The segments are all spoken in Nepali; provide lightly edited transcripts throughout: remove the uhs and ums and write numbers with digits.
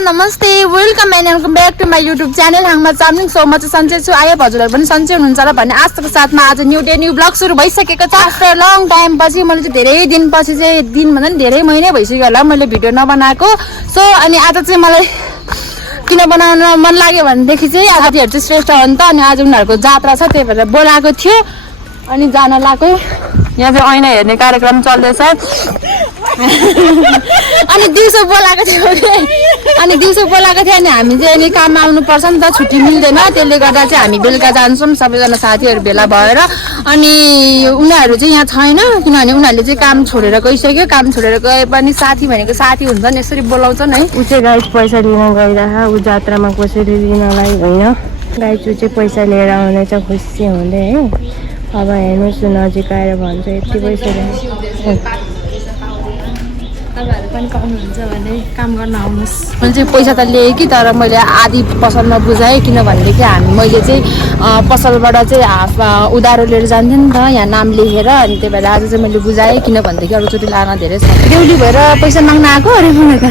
नमस्ते welcome and welcome back to my YouTube channel हाङमा चामलिङ सो म चाहिँ सन्चै छु। आयो हजुरहरू पनि सन्चै हुनुहुन्छ र भन्ने आशाको साथमा आज न्यू डे न्यू ब्लग सुरु भइसकेको छ। आफ्टर लङ टाइम पछि मैले चाहिँ धेरै दिनपछि चाहिँ दिन भन्दा पनि धेरै महिनै भइसक्यो होला मैले भिडियो नबनाएको। सो अनि आज चाहिँ मलाई किन बनाउन मन लाग्यो भनेदेखि चाहिँ साथीहरू चाहिँ श्रेष्ठ हो नि त, अनि आज उनीहरूको जात्रा छ त्यही भएर बोलाएको थियो अनि जान लाग्यो। यहाँ चाहिँ ऐना हेर्ने कार्यक्रम चल्दैछ अनि दिउँसो बोलाएको थियो अनि हामी चाहिँ अनि काममा आउनुपर्छ नि त, छुट्टी मिल्दैन, त्यसले गर्दा चाहिँ हामी बेलुका जान्छौँ सबैजना साथीहरू भेला भएर। अनि उनीहरू चाहिँ यहाँ छैन किनभने उनीहरूले चाहिँ काम छोडेर गइसक्यो। काम छोडेर गए पनि साथी भनेको साथी हुन्छ नि, यसरी बोलाउँछन् है। ऊ चाहिँ गाइस पैसा लिन गइरह, ऊ जात्रामा कसरी लिनलाई होइन। गाइस ऊ चाहिँ पैसा लिएर आउँदैछ खुसी हुँदै है। अब हेर्नुहोस् नजिक आएर भन्छ यति पैसा तपाईँहरू पनि पाउनुहुन्छ भने काम गर्न आउनुहोस्। मैले चाहिँ पैसा त लिएँ कि तर मैले आधी पसलमा बुझाएँ किनभनेदेखि मैले चाहिँ पसलबाट चाहिँ हाफ उधारो लिएर जान्थेँ नि त यहाँ नाम लेखेर, अनि त्यही भएर आज चाहिँ मैले बुझाएँ किनभनेदेखि अरूचोटि लान धेरै छ। बेहुली भएर पैसा माग्न आएको अरे मलाई त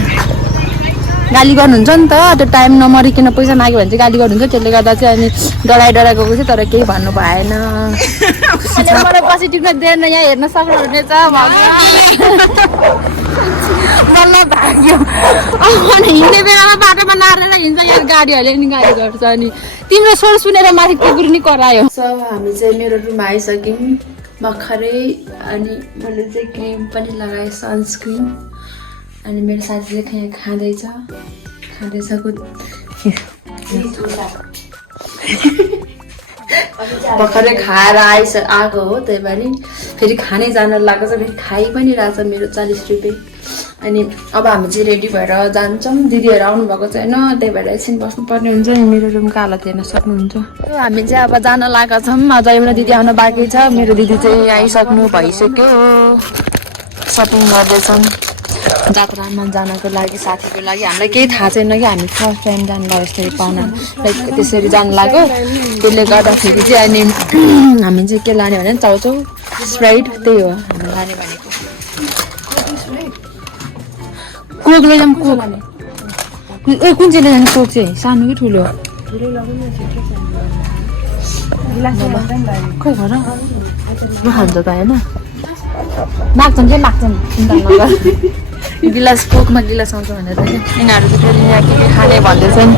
गाली गर्नुहुन्छ नि त, त्यो टाइम नमरिकन पैसा माग्यो भने चाहिँ गाली गर्नुहुन्छ, त्यसले गर्दा चाहिँ अनि डराइ गएको थियो तर केही भन्नु भएन। मलाई पछि टिप्न दिएन, यहाँ हेर्न सक्नुहुनेछ बल्ल भाग्यो। अनि हिँड्ने बेलामा बाटोमा नारेर हिँड्छ यहाँ गाडीहरूले नि गाडी गर्छ अनि तिम्रो स्वर सुनेर माथि कुकुर नि करायो। हामी चाहिँ मेरो रुम आइसक्यौँ भर्खरै अनि मैले चाहिँ क्रिम पनि लगाएँ सनस्क्रिन। अनि मेरो साथी चाहिँ खाँदैछ भर्खरै खाएर आएको हो, त्यही भएर फेरि खानै जान लागेको छ, फेरि खाइ पनि रहेछ मेरो 40 रुपियाँ। अनि अब हामी चाहिँ रेडी भएर जान्छौँ, दिदीहरू आउनु भएको छैन त्यही भएर एकछिन बस्नुपर्ने हुन्छ नि। मेरो रुमको हालत हेर्न सक्नुहुन्छ। हामी चाहिँ अब जान लागेका छौँ, अझ एउटा दिदी आउन बाँकी छ। मेरो दिदी चाहिँ आइसक्नु भइसक्यो, सपिङ गर्दैछौँ जात्रामा जानको लागि साथीको लागि। हामीलाई केही थाहा छैन कि हामी फर्स्ट टाइम जानु लाग्यो यसरी पाहुना लाइक त्यसरी जानु लाग्यो, त्यसले गर्दाखेरि चाहिँ अनि हामी चाहिँ के लाने भने चाउचाउ स्प्राइट त्यही हो हामी लाने भनेको। कोक लैजाउँ कोक ए कुन चाहिँ लैजाने कोक चाहिँ सानो कि ठुलो खोइ भन खान्छ त होइन माग्छन् के माग्छन् चिन्ता नगर। गिलास कोकमा गिलास आउँछ भनेर यिनीहरू चाहिँ फेरि यहाँ के खाने भन्दैछन्।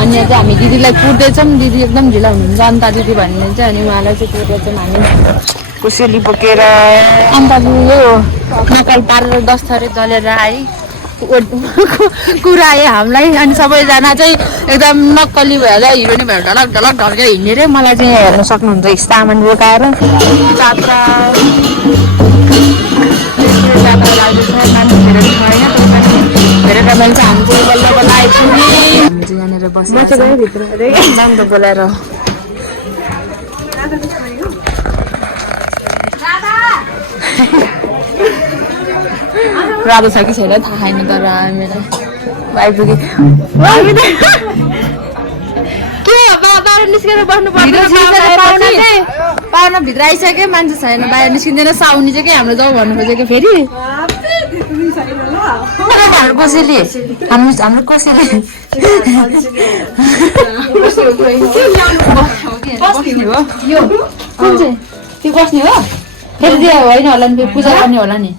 अनि यहाँ चाहिँ हामी दिदीलाई कुर्दैछौँ, दिदी एकदम ढिला हुनुहुन्छ अन्ता दिदी भन्ने चाहिँ, अनि उहाँलाई चाहिँ कुर्दैछौँ हामी कुसेली बोकेर। अन्त यही हो नकल पारेर 10 थरी दलेर आए कुरा आयो हामीलाई। अनि सबैजना चाहिँ एकदम नक्कली भएर हिरोनी भएर ढलक ढलक ढल्केर हिँड्ने रे। मलाई चाहिँ हेर्न सक्नुहुन्छ सामान बोकाएर जात्रा लाग्दैछ, मान्छे धेरै छैन धेरै रमाइलो छ। हामी चाहिँ बल्ल बल्ल आइपुग्यौँ, हामी चाहिँ यहाँनिर बसेर बोलाएर रातो छ कि छैन थाहा छैन तर हामीलाई आइपुग्यो। के बाहिर निस्केर बस्नु पर्छ, पाहुना भित्र आइसक्यो मान्छे छैन बाहिर निस्किँदैन। साउनी चाहिँ के हाम्रो जाउँ भन्नु खोजेको फेरि हाम्रो कोसेली हाम्रो कोसेली बस्ने हो यो कुन चाहिँ त्यो बस्ने हो फेरि त्यो होइन होला नि पूजा गर्ने होला नि।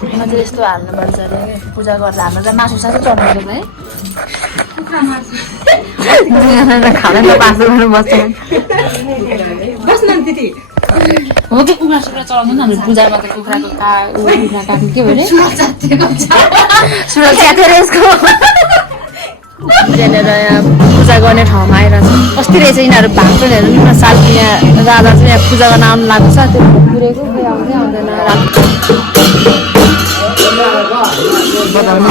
म चाहिँ यस्तो हाल्नुपर्छ अरे पूजा गर्दा हाम्रो चाहिँ मासु सासु चढाउँछ है खाना बाँच्नु गर्नु बस्छ हो कि कुखुरा सुखुरा चलाउँदैन हाम्रो पूजामा त कुखुराको कुखुरा काट्नु के भयो अरे च्यातेर यसको त्यहाँनिर पूजा गर्ने ठाउँमा आइरहेछ। कति रहेछ यिनीहरू भाग पनि हेर्नु न सालको यहाँ राजा चाहिँ यहाँ पूजा गर्न आउनु लाग्छ त्यो पुरेको खोइ आउँदै आउँदैन बताउनु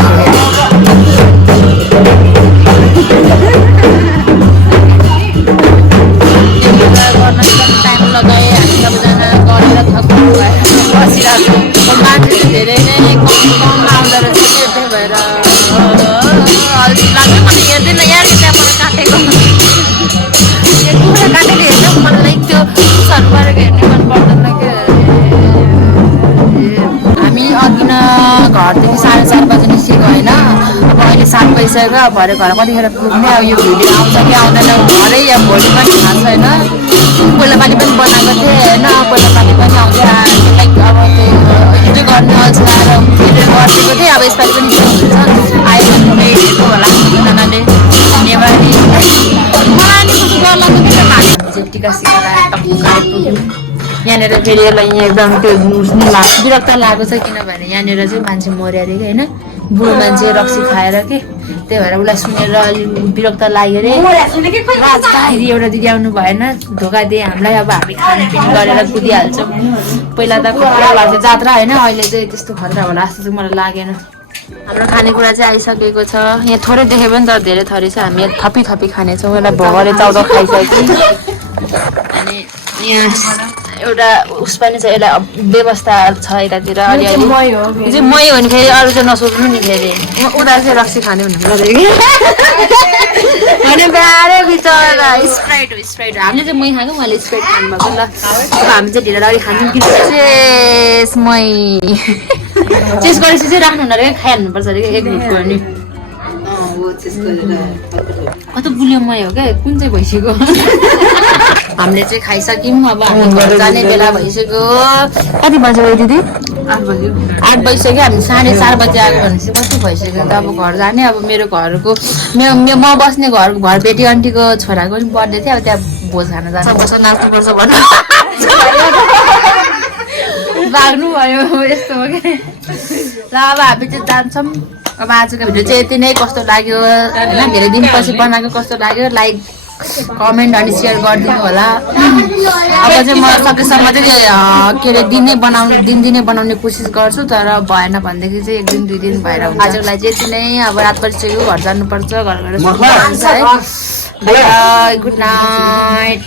टाइम लगाएँ हामी सबैजना गरेर थक्नु भएर बसिरहेको छौँ। मान्छे चाहिँ धेरै नै कम आउँदो रहेछ त्यही भएर अल्छी लाग्यो। मैले हेर्दैन यहाँ त्यहाँबाट काटेको कुखुरा काटेर हेर्छ मलाई त्यो सर्भ गरेको हेर्ने मन पर्दैन के। हामी अघि घरदेखि 4:30 आज निस्केको होइन अब अहिले 7 बजिसक्यो भरे घर कतिखेर पुग्ने अब यो भिडियो आउँछ कि आउँदैन भरे या भोलि पनि थाहा छैन पहिला पालि पनि बनाएको थिएँ होइन पहिला पालि पनि आउँछ लाइक अब त्यो हिजो गर्ने अल्छी आएर भिडियो गरिदिएको थिएँ अब यसपालि पनि के हुन्छ आयो भने हेरेको होला सबैजनाले नेवारी टिका सिका लगाएर टक्क आइपुग्यौँ यहाँनिर फेरि यसलाई यहाँ एकदम त्यो विरक्त लागेको छ किनभने यहाँनिर चाहिँ मान्छे मर्यो अरे कि होइन बुढो मान्छे रक्सी खाएर के त्यही भएर उसलाई सुनेर अलिक विरक्त लाग्यो अरे राजकाखेरि एउटा दिदी आउनु भएन धोका दिए हामीलाई अब हामी खानपिन गरेर कुदिहाल्छौँ पहिला त खतरा लाग्थ्यो जात्रा होइन अहिले चाहिँ त्यस्तो खतरा होला जस्तो चाहिँ मलाई लागेन हाम्रो खानेकुरा चाहिँ आइसकेको छ यहाँ थोरै देख्यो भने तर धेरै थरी छ हामी थपी थपी खानेछौँ यसलाई भोगले चाउचाउ खाइसक्यो अनि यहाँ एउटा उस पनि छ यसलाई व्यवस्था छ यतातिर अलिअलि यो चाहिँ मै हो भने फेरि अरू चाहिँ नसोच्नु नि फेरि उता चाहिँ रक्सी खाने भन्नु भने बिहारै बिचरा स्प्राइट हो स्प्राइट हो हामीले चाहिँ मै खाएको उहाँले स्प्राइट खानुभएको ल अब हामी चाहिँ ढिलो अगाडि खान्छौँ कि चेस मै चेस गरेपछि चाहिँ राख्नु हुँदो रहेछ खाइहाल्नुपर्छ अरे एक मिनटको अनि कस्तो गुलियो मै हो क्या कुन चाहिँ भइसक्यो हामीले चाहिँ खाइसक्यौँ अब हामी घर जाने बेला भइसक्यो कति बज्यो दिदी 8 बजिसक्यो हामी 4:30 बजी आएको भनेपछि कति भइसक्यो त अब घर जाने अब मेरो घरको म बस्ने घरको भरपेटी आन्टीको छोराको पनि बर्थडे थियो अब त्यहाँ भोज खान जानुपर्छ नाच्नुपर्छ भन्नु भाग्नु भयो यस्तो हो कि ल अब हामी चाहिँ जान्छौँ अब आजको भिडियो चाहिँ यति नै कस्तो लाग्यो होइन धेरै दिनपछि बनाएको कस्तो लाग्यो लाइक कमेन्ट अनि सेयर गरिदिनु होला अब चाहिँ म सकेसम्म चाहिँ के अरे दिनै बनाउने कोसिस गर्छु तर भएन भनेदेखि चाहिँ 1 दिन 2 दिन भएर हुन्छ आजलाई चाहिँ यति नै अब रात परिसक्यो घर जानुपर्छ घर गएर सुत्नुपर्छ है गुड नाइट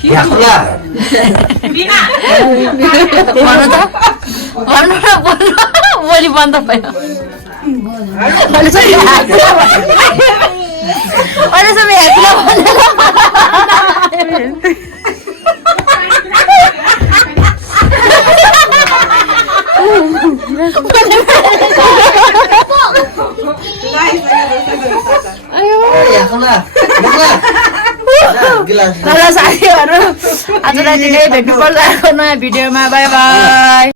भन्नु त भोलि बन्द भयो साथीहरू आजलाई दिनै भेट्नु पर्छ नयाँ भिडियोमा बाई बाई